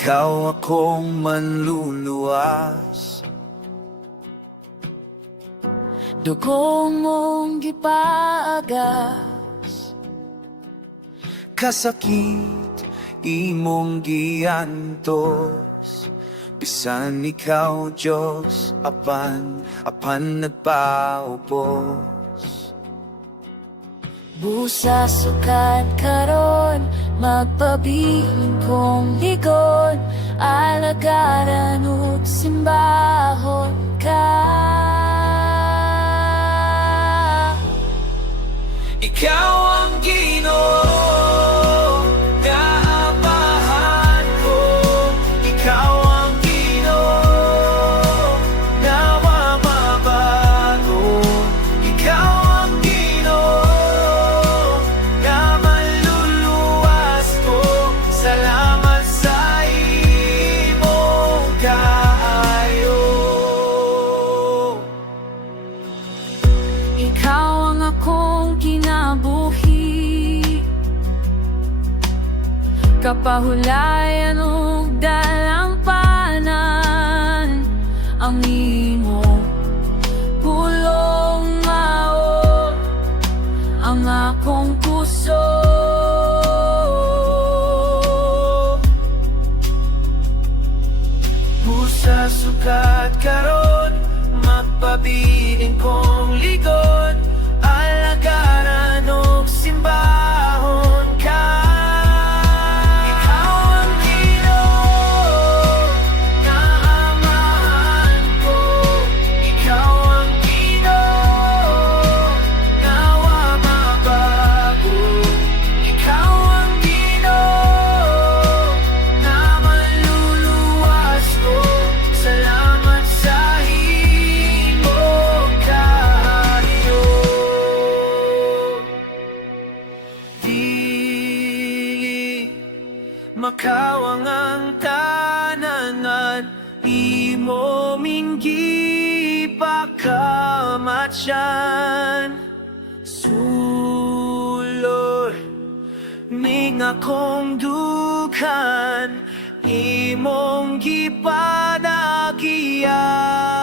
ikaw akong manluluwas. Dugo mong gipaagas, Kasakit imong giantos, bisan ikaw Diyos apan nagpaubos. busa sukat karon, magpabiling kong ligon, alagaran ug simbahon ka. Ikaw ang Ginoo nga amahan ko, ikaw ang Ginoo na wa mabago, ikaw ang Ginoo na manluluwas ko. Salamat sa imong kaayo. Ikaw ang akong kinabuhi, kapahulayan ug dalampanan, ang imong pulong mao ang akong puso. Busa sukat karon, magpabiling kong ligon, alagaran ug simbahon ka. Ikaw ang Ginoo nga amahan ko, ikaw ang Ginoo na wa mabago, ikaw ang Ginoo na manluluwas ko. Salamat sa imong kaayo. Dili makawang ang tanan, imo minggi pakamatyan. Sulod ning akong dughan, imong gipanagiyan.